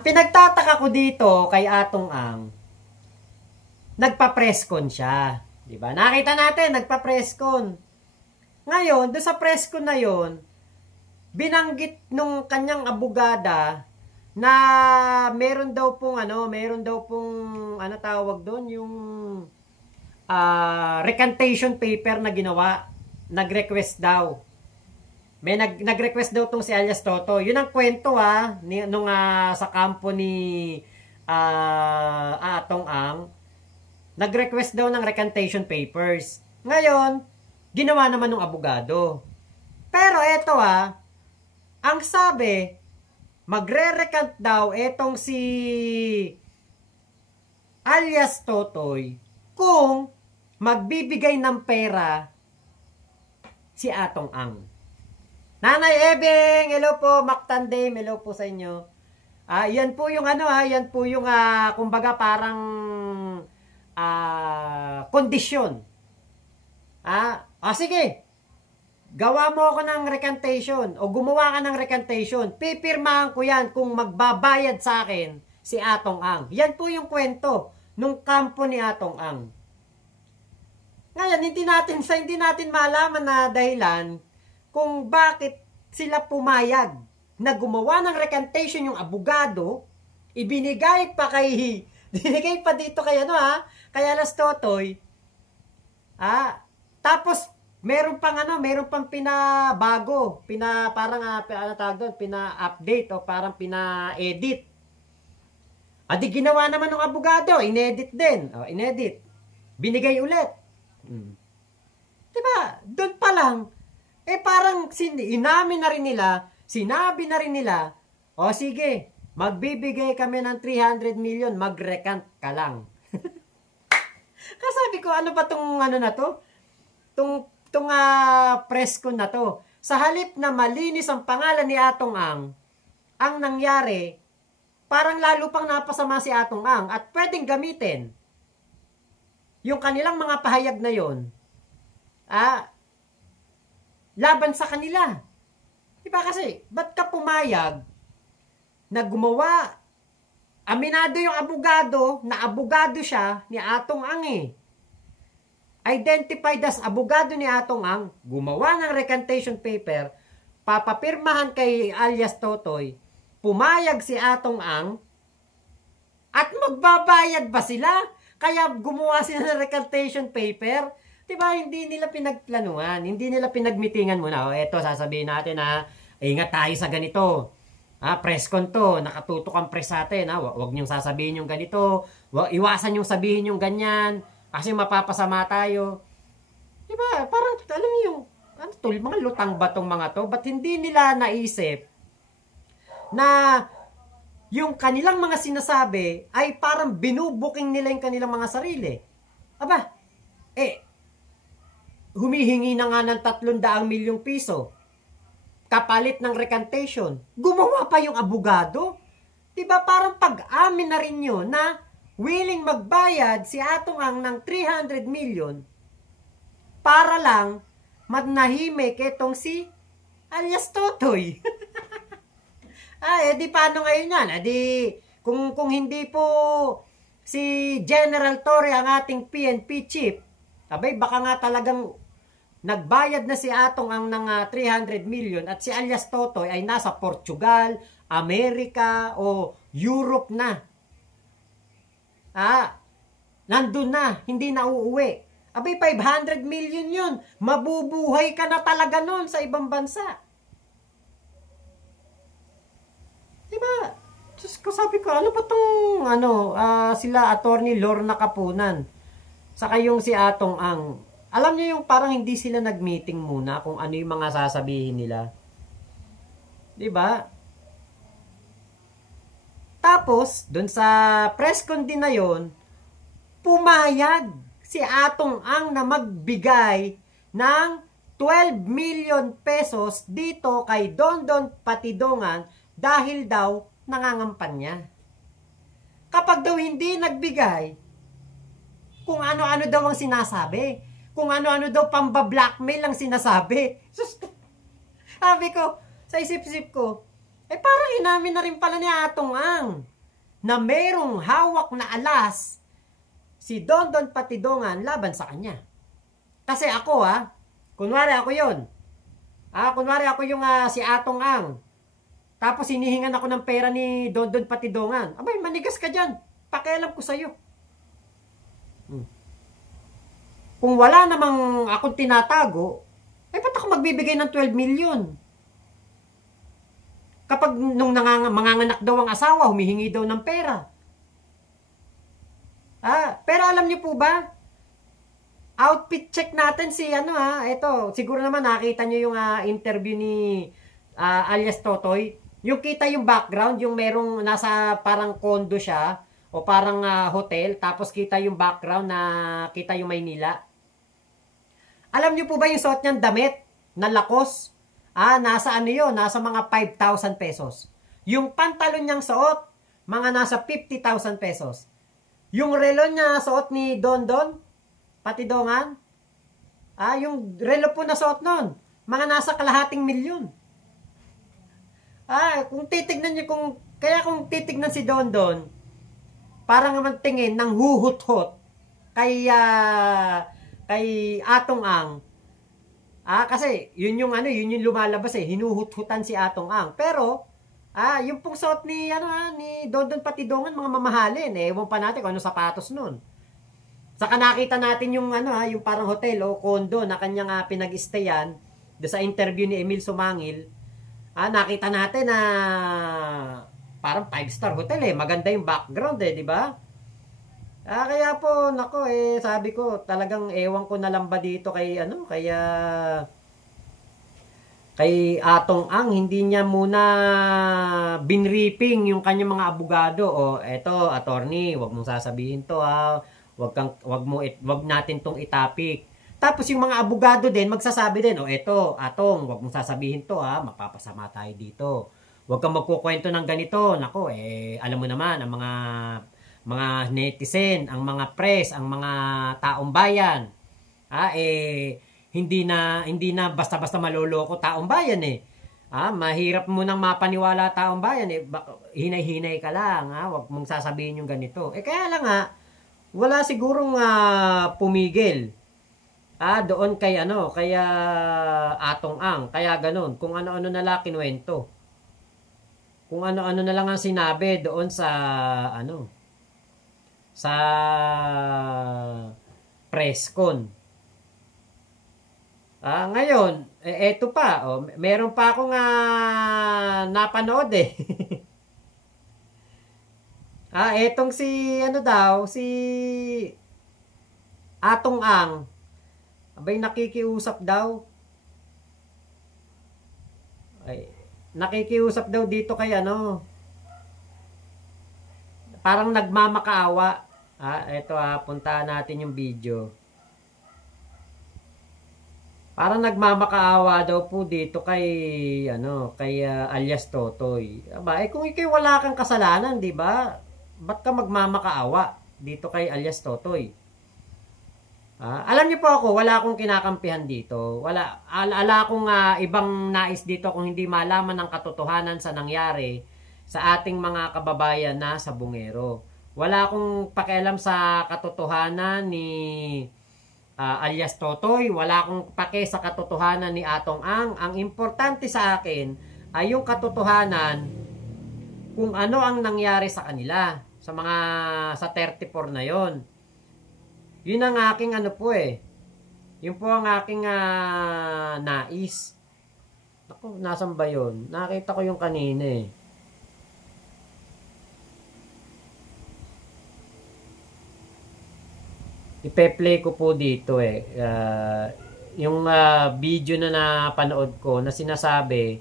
Pinagtataka ko dito kay Atong Ang, nagpa-presscon siya. Diba? Nakita natin, nagpa-presscon. Ngayon, doon sa presscon na yon, binanggit nung kanyang abogada na meron daw pong tawag doon, yung recantation paper na ginawa. Nag-request daw. May nag-request daw tong si alias Toto. Yun ang kwento nung sa kampo ni Atong Ang. Nag-request daw ng recantation papers. Ngayon, ginawa naman ng abogado. Pero eto ang sabi, magre-recant daw etong si alias Totoy kung magbibigay ng pera si Atong Ang. Nanay Ebeng, hello po. Mactandem, hello po sa inyo. Yan po yung yan po yung kumbaga parang kondisyon. Sige. Gawa mo ako ng recantation o gumawa ka ng recantation. Pipirmahan ko yan kung magbabayad sa akin si Atong Ang. Yan po yung kwento nung kampo ni Atong Ang. Ngayon, hindi natin malaman na dahilan kung bakit sila pumayag na gumawa ng recantation yung abogado, ibinigay pa dito kay kay Alas Totoy. Tapos meron pang pinabago, pina-update o parang pina-edit. Di ginawa naman ng abogado, inedit din. Inedit. Binigay ulit. Diba? Doon pa lang, parang inamin na rin nila, sinabi na rin nila, sige, magbibigay kami ng 300 million, mag-recant ka lang. Kasabi ko, ano ba tong na to? Tong presscon na to. Sa halip na malinis ang pangalan ni Atong Ang nangyari, parang lalo pang napasama si Atong Ang at pwedeng gamitin yung kanilang mga pahayag na yon laban sa kanila. Diba kasi, ba't ka pumayag na gumawa? Aminado yung abogado na abogado siya ni Atong Ang Identified as abogado ni Atong Ang, gumawa ng recantation paper, papapirmahan kay alias Totoy, pumayag si Atong Ang, at magbabayad ba sila? Kaya gumawa sila ng recantation paper. Diba, hindi nila pinagplanuhan, hindi nila pinagmitingan muna. Eto, sasabihin natin ingat tayo sa ganito. Presscon to, nakatutok ang press natin. Huwag niyong sasabihin yung ganito. Iwasan yung sabihin yung ganyan. Kasi mapapasama tayo. Diba, parang, alam niyo yung, mga lutang ba tong mga to? Ba't hindi nila naisip na yung kanilang mga sinasabi ay parang binubuking nila yung kanilang mga sarili? Humihingi na nga ng 300 milyong piso kapalit ng recantation. Gumawa pa yung abogado. Diba parang pag-amin na rin yun na willing magbayad si Atong Ang ng 300 million para lang magnahimik itong si alias Totoy. Di paano ngayon yan? Kung hindi po si General Torre ang ating PNP chief, baka nga talagang nagbayad na si Atong Ang ng 300 million at si alias Totoy ay nasa Portugal, Amerika o Europe na. Nandun na, hindi na uuwi. 500 million yun. Mabubuhay ka na talaga nun sa ibang bansa. Diba? Diyos ko, sabi ko, ano ba tong sila Attorney Lorna Kapunan saka yung si Atong Ang. Alam niyo yung parang hindi sila nag-meeting muna kung ano yung mga sasabihin nila. Diba? Tapos, dun sa presscon din na yun, pumayag si Atong Ang na magbigay ng 12 million pesos dito kay Dondon Patidongan dahil daw nangangampanya. Kapag daw hindi nagbigay, kung ano-ano daw ang sinasabi, kung ano-ano daw pamba-blackmail ang sinasabi. Sabi ko, sa isip-isip ko, Parang inamin na rin pala ni Atong Ang na merong hawak na alas si Dondon Patidongan laban sa kanya. Kasi ako kunwari ako yun. Kunwari ako yung si Atong Ang. Tapos hinihingan ako ng pera ni Dondon Patidongan. Abay, manigas ka dyan. Pakialam ko sa'yo. Kung wala namang akong tinatago, ba't ako magbibigay ng 12 million? Kapag nung manganganak daw ang asawa, humihingi daw ng pera. Pero alam niyo po ba, outfit check natin si ito, siguro naman nakita niyo yung interview ni alias Totoy. Yung kita yung background, yung merong nasa parang condo siya, o parang hotel, tapos kita yung background na kita yung Maynila. Alam niyo po ba yung suot niyang damit na lakos? Nasa yun? Nasa mga 5,000 pesos. Yung pantalon niyang suot, mga nasa 50,000 pesos. Yung relo niya suot ni Dondon Patidongan, yung relo po na suot nun, mga nasa kalahating milyon. Kung titignan niyo, kung titignan si Dondon, parang naman tingin ng huhut-hut kay Atong Ang. Kasi yun yung lumalabas hinuhut-hutan si Atong Ang. Pero yung pong suot ni ni Dondon Patidongan, mga mamahalin. Ewan pa natin kung ano sapatos nun. Saka nakita natin yung yung parang hotel o condo na kanyang pinag-stayan do sa interview ni Emil Sumangil. Nakita natin na parang 5-star hotel maganda yung background di ba? Kaya po, nako sabi ko, talagang ewan ko na lang ba dito kay kay Atong Ang, hindi niya muna binripping yung kanyang mga abogado. Eto, attorney, wag mong sasabihin to wag natin tong itapik. Tapos yung mga abogado din magsasabi din, eto, Atong, wag mong sasabihin to mapapasama tayo dito. Wag kang magkukwento ng ganito. Nako, alam mo naman ang mga netizen, ang mga press, ang mga taong bayan, hindi na basta-basta maloloko taong bayan mahirap mo nang mapaniwala taong bayan hinay-hinay ka lang, wag mong sasabihin yung ganito. Kaya lang wala sigurong pumigil doon kay kaya Atong Ang, kaya ganun, kung ano-ano na lang kinuwento. Kung ano-ano na lang ang sinabi doon sa sa presscon. Ngayon, eto pa, meron pa akong napanood etong si si Atong Ang, abay nakikiusap daw. Nakikiusap daw dito kay parang nagmamakaawa. Ito puntahan natin yung video. Parang nagmamakaawa daw po dito kay kay alias Totoy. Kung ikaw wala kang kasalanan, 'di ba? Ba't ka magmamakaawa dito kay alias Totoy? Alam niyo po ako, wala akong kinakampihan dito. Wala akong ibang nais dito kung hindi malaman ang katotohanan sa nangyari sa ating mga kababayan na sa Bungero. Wala akong pakialam sa katotohanan ni alias Totoy. Wala akong pake sa katotohanan ni Atong Ang. Ang importante sa akin ay yung katotohanan kung ano ang nangyari sa kanila sa 34 na yon. Yun ang aking yun po ang aking nais. Ako, nasan ba yun? Nakita ko yung kanina Ipe-play ko po dito yung video na napanood ko na sinasabi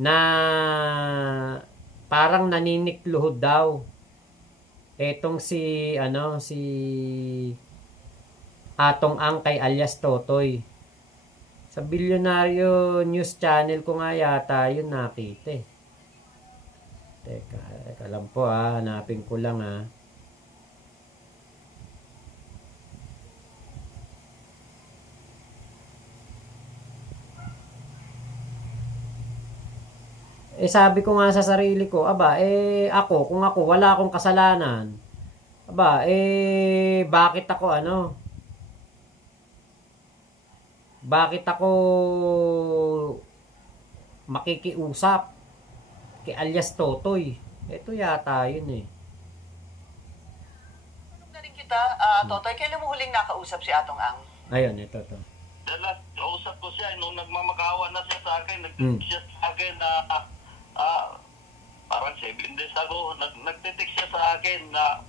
na parang naninikluhod daw etong si Atong Ang kay alias Totoy. Sa Bilyonaryo News Channel ko nga yata yun nakita Teka lang po hanapin ko lang sabi ko nga sa sarili ko, aba, ako, kung ako, wala akong kasalanan, aba, bakit ako makikiusap kay alias Totoy? Ito yata yun eh. Na rin kita, Totoy, kailan mo huling nakausap si Atong Ang? Ayun, ito to. Dahil kausap ko siya, nung nagmamakawa na siya sa akin, nag-text siya sa akin na parang 7 days ago, nag-text siya sa akin na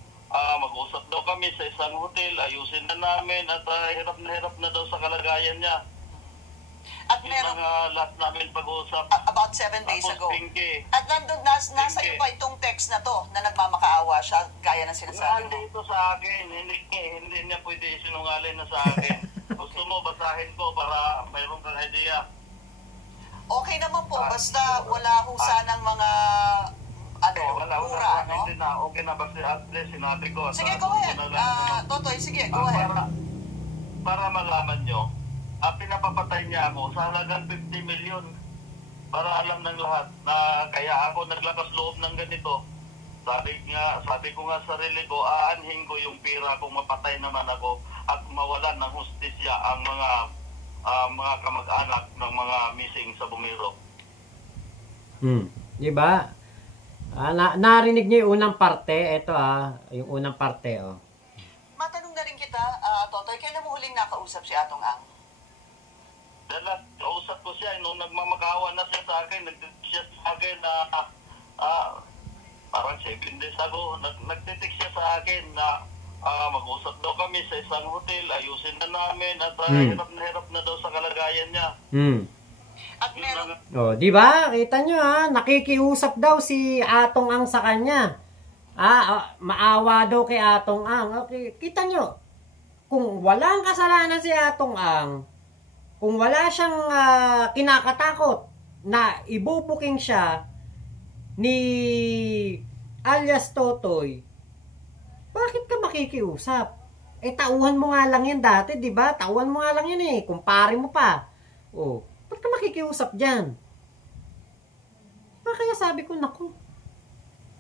mag-usap daw kami sa isang hotel, ayusin na namin at hirap na daw sa kalagayan niya. At Yung meron, mga last namin pag-usap. about 7 days Tapos ago. Pinky. At nandun, nasa iyo ba itong text na to na nagmamakaawa siya, gaya ng sinasabi mo? Nandito sa akin, hindi niya pwede isinungaling na sa akin. Gusto mo basahin ko para mayroon kang idea. Okay naman po, basta wala ho sanang mga Wala mura, no? hindi na. Okay na ba at least sinabi ko. Sige, go ahead. Totoy, sige, go ahead. Para malaman nyo, pinapapatay niya ako sa halagang 50 million. Para alam ng lahat na kaya ako naglakas loob ng ganito. Sabi ko nga sa sarili ko, aanhin ko yung pira kung mapatay naman ako at mawalan ng hustisya ang mga kamag-anak ng mga missing sa Bumiro. Diba? Narinig niyo yung unang parte. Ito yung unang parte. Matanong na rin kita, Totoy, kailan mo huling nakausap si Atong Ang? Dahil kausap ko siya, nung nagmamakawa na siya sa akin, nag-text siya sa akin na parang 7 days ago, nag-text siya sa akin na mag-usap daw kami sa isang hotel, ayusin na namin at hirap na daw sa kalagayan niya. At meron, Di ba? Kita nyo nakikiusap daw si Atong Ang sa kanya. Maawa daw kay Atong Ang. Okay, kita nyo, kung walang kasalanan si Atong Ang, kung wala siyang kinakatakot na ibubuking siya ni alias Totoy, bakit ka makikiusap? Tauhan mo nga lang yan dati, di ba? Tauhan mo nga lang yan kumpare mo pa. Ba't ka makikiusap dyan? Kaya sabi ko, naku,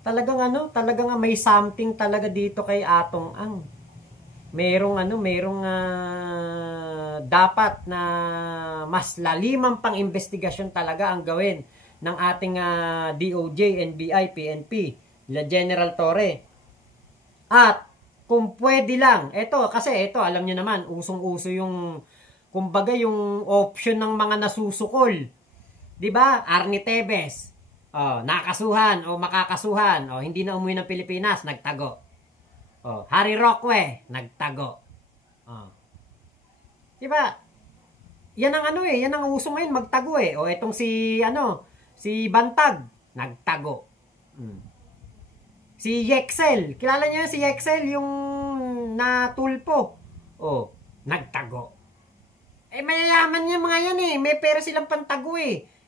talagang may something talaga dito kay Atong Ang. Merong dapat na mas lalimang pang investigasyon talaga ang gawin ng ating DOJ, NBI, PNP, nila General Torre. At kung pwede lang, kasi alam niyo naman, usong-uso yung, kumbaga yung option ng mga nasusukol. 'Di ba? Arnie Tevez, nakasuhan o makakasuhan, hindi na umuwi ng Pilipinas, nagtago. Harry Roque, nagtago. Diba? Yan ang yan ang uso ngayon, magtago itong si Bantag, nagtago. Si Yexel, kilala niyo si Yexel, yung natulpo. Nagtago. Mayayaman yung mga yan may pera silang pantago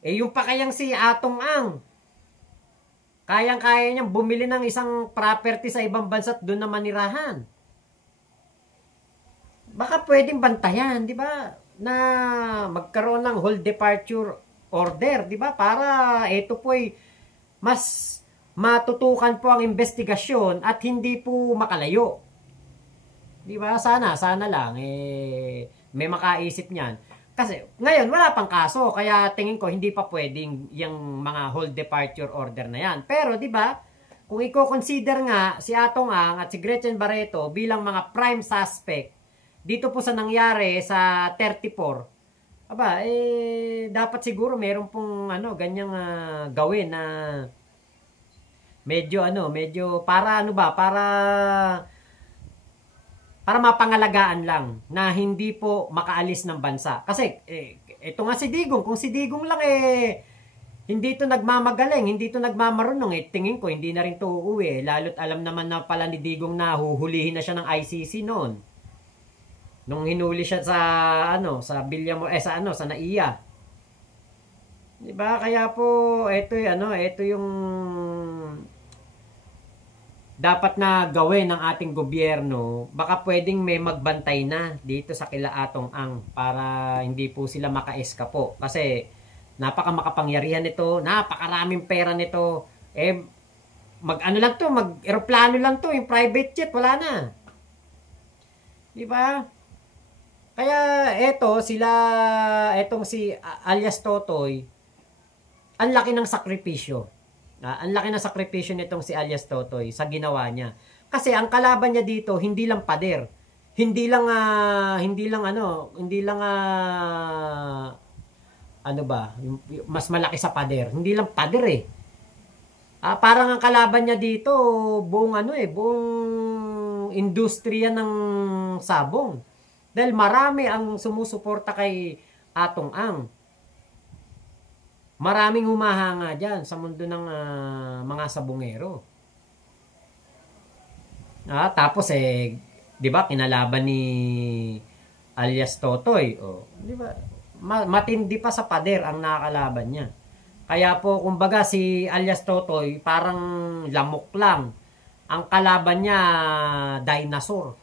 yung pa kayang si Atong Ang, kayang-kaya niyang bumili ng isang property sa ibang bansa at doon na manirahan. Baka pwedeng bantayan, di ba? Na magkaroon ng whole departure order, di ba? Para ito po mas matutukan po ang investigasyon at hindi po makalayo. Di ba? Sana lang may makaisip niyan. Kasi ngayon wala pang kaso, kaya tingin ko hindi pa pwedeng yung mga whole departure order na yan. Pero 'di ba? Kung i-consider nga si Atong Ang at si Gretchen Barreto bilang mga prime suspect dito po sa nangyari sa 34, dapat siguro meron pong ganyang gawin na medyo para mapangalagaan lang na hindi po makaalis ng bansa. Kasi ito nga si Digong, kung si Digong lang hindi to nagmamagaling, hindi to nagmamarunong, tingin ko hindi na rin to uuwi. Lalo't alam naman na pala ni Digong na huhulihin na siya ng ICC noon. Nung hinuli siya sa sa NAIA. 'Di ba? Kaya po ito yung dapat na gawin ng ating gobyerno. Baka pwedeng may magbantay na dito sa kila Atong Ang para hindi po sila makaeskapo. Kasi Napaka-makapangyarihan nito, napakaraming pera nito. Mag-ano lang to, mag-eroplano lang to, yung private jet, wala na. Di ba? Kaya etong si alias Totoy, ang laki ng sakripisyo. Ang laki ng sakripisyo nitong si alias Totoy sa ginawa niya. Kasi ang kalaban niya dito, hindi lang pader. Hindi lang mas malaki sa pader. Hindi lang pader eh. Parang ang kalaban niya dito, buong industriya ng sabong. Dahil marami ang sumusuporta kay Atong Ang. Maraming humahanga dyan sa mundo ng mga sabongero. Tapos di ba, kinalaban ni alias Totoy. Di ba? Matindi pa sa pader ang nakakalaban niya. Kaya po, kumbaga, si alias Totoy, parang lamok lang. Ang kalaban niya, dinosaur.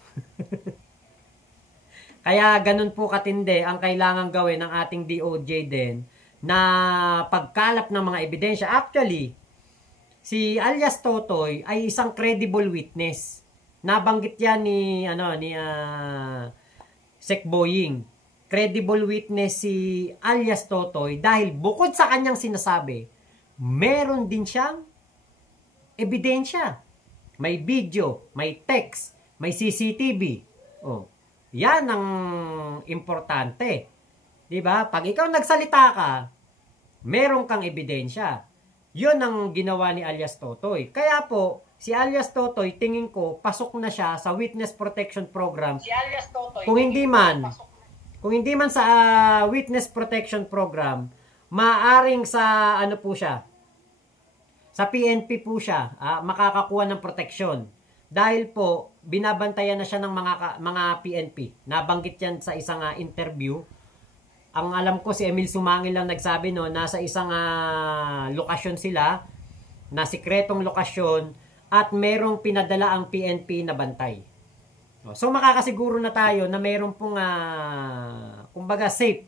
Kaya ganun po katindi ang kailangan gawin ng ating DOJ din na pagkalap ng mga ebidensya. Actually, si alias Totoy ay isang credible witness. Nabanggit yan ni Sec Boying. Credible witness si alias Totoy dahil bukod sa kanyang sinasabi, meron din siyang ebidensya. May video, may text, may CCTV. Yan ang importante. Diba? Pag ikaw nagsalita ka, meron kang ebidensya. Yun ang ginawa ni alias Totoy. Kaya po, si alias Totoy, tingin ko, pasok na siya sa Witness Protection Program. Si alias Totoy, kung hindi man sa Witness Protection Program, maaring sa po siya, sa PNP po siya, makakakuha ng proteksyon. Dahil po, binabantayan na siya ng mga PNP. Nabanggit yan sa isang interview. Ang alam ko, si Emil Sumangil lang nagsabi, nasa isang lokasyon sila, na sikretong lokasyon, at merong pinadala ang PNP na bantay. So makakasiguro na tayo na mayroon pong kumbaga safe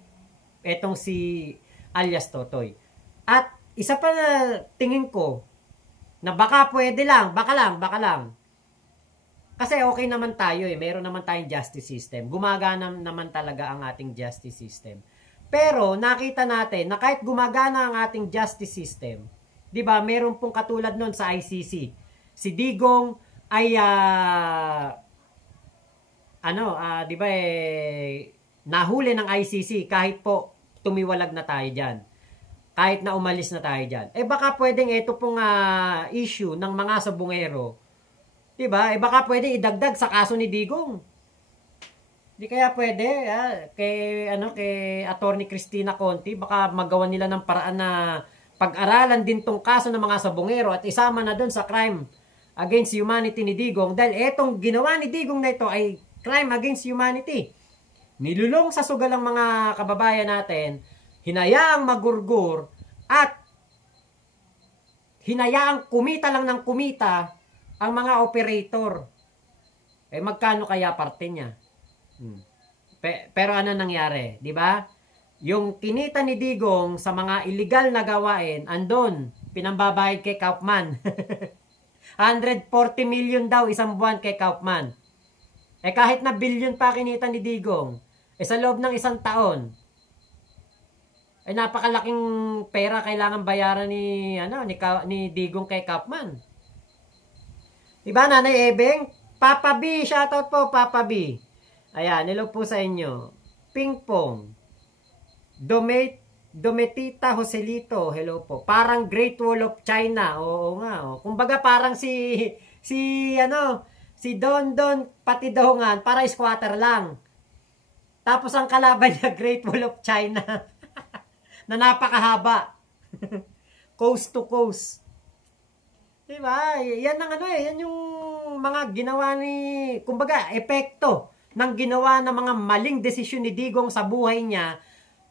etong si alias Totoy. At isa pa na tingin ko na baka pwede lang, baka lang. Kasi okay naman tayo mayroon naman tayong justice system. Gumagana naman talaga ang ating justice system. Pero nakita natin na kahit gumagana ang ating justice system, 'di ba? Meron pong katulad noon sa ICC. Si Digong ay di ba nahuli ng ICC kahit po tumiwalag na tayo diyan. Kahit na umalis na tayo diyan. Baka pwedeng ito pong issue ng mga sabongero. 'Di ba? Baka pwedeng idagdag sa kaso ni Digong. Di kaya pwede kay Attorney Cristina Conti, baka magawa nila ng paraan na pag-aralan din tong kaso ng mga sabongero at isama na doon sa crime against humanity ni Digong dahil etong ginawa ni Digong na ito ay crime against humanity. Nilulong sa sugal ang mga kababayan natin, hinayaang magurgur at hinayaang kumita lang ng kumita ang mga operator. Magkano kaya parte niya? Pero ano nangyari, di ba? Yung kinita ni Digong sa mga illegal na gawain, andon, pinambabayad kay Kaufman. 140 million daw isang buwan kay Kaufman. Kahit na billion pa kinita ni Digong, sa loob ng isang taon, napakalaking pera kailangan bayaran ni Digong kay Kaufman. Diba, Nanay Ebeng? Papa B, shoutout po, Papa B. Ayan, hello po sa inyo. Ping Pong. Dometita Joselito, hello po. Parang Great Wall of China. Oo nga. Kumbaga parang si Don Patidongan, para squatter lang. Tapos ang kalaban niya, Great Wall of China. Na napakahaba. Coast to coast. Diba? Yan ang yan yung mga ginawa kumbaga, epekto ng ginawa ng mga maling desisyon ni Digong sa buhay niya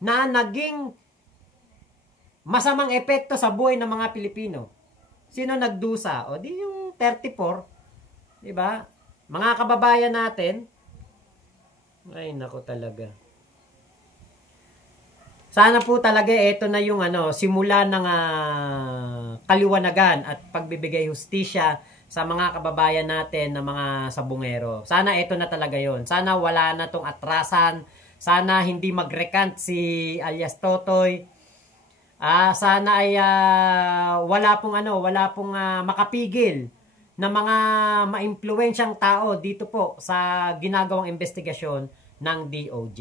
na naging masamang epekto sa buhay ng mga Pilipino. Sino nagdusa? Di yung 34. Diba? Mga kababayan natin. Ay, nako talaga. Sana po talaga ito na yung simula ng kaliwanagan at pagbibigay hustisya sa mga kababayan natin na mga sabungero. Sana ito na talaga yon. Sana wala na tong atrasan. Sana hindi mag-recant si alias Totoy. Sana ay wala pong makapigil na mga maimpluwensyang tao dito po sa ginagawang investigasyon ng DOJ.